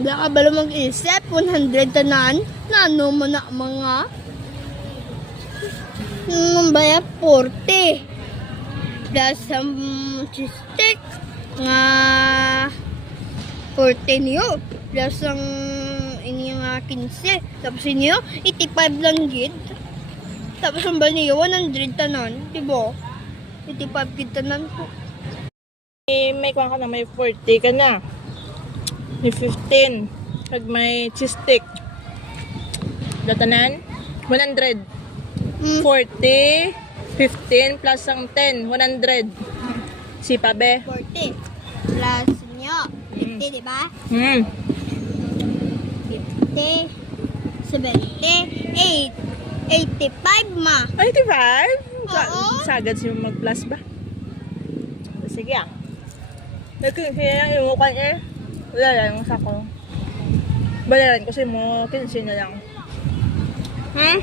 Wala ka ba mag-isip? 100 tanan? Nano mo na mga? Nung baya 40. Plus ang cheese stick. Nga 40 niyo. Plus ang ini nga 15. Tapos inyo, 85 lang gid. Tapos ang bal niyo, 100 tanan. Diba? 85 gid tanan po. Eh, may kuha ka na, may 40 ka na. May 15. Pag may cheese stick. Datanan? 100. Mm. 40, 15 plus ang 10, 100. Si Pabe. 40. Plus nyo, 50, di ba? Hmm. 50, 70, 8, 85 ma. 85? Sa- Oo. Sagad siya mag-plus ba? Sige ah. Nagkin siya yung imukan eh. Wala lang, sako. Balaran kasi mo, 15 na lang. Hmm?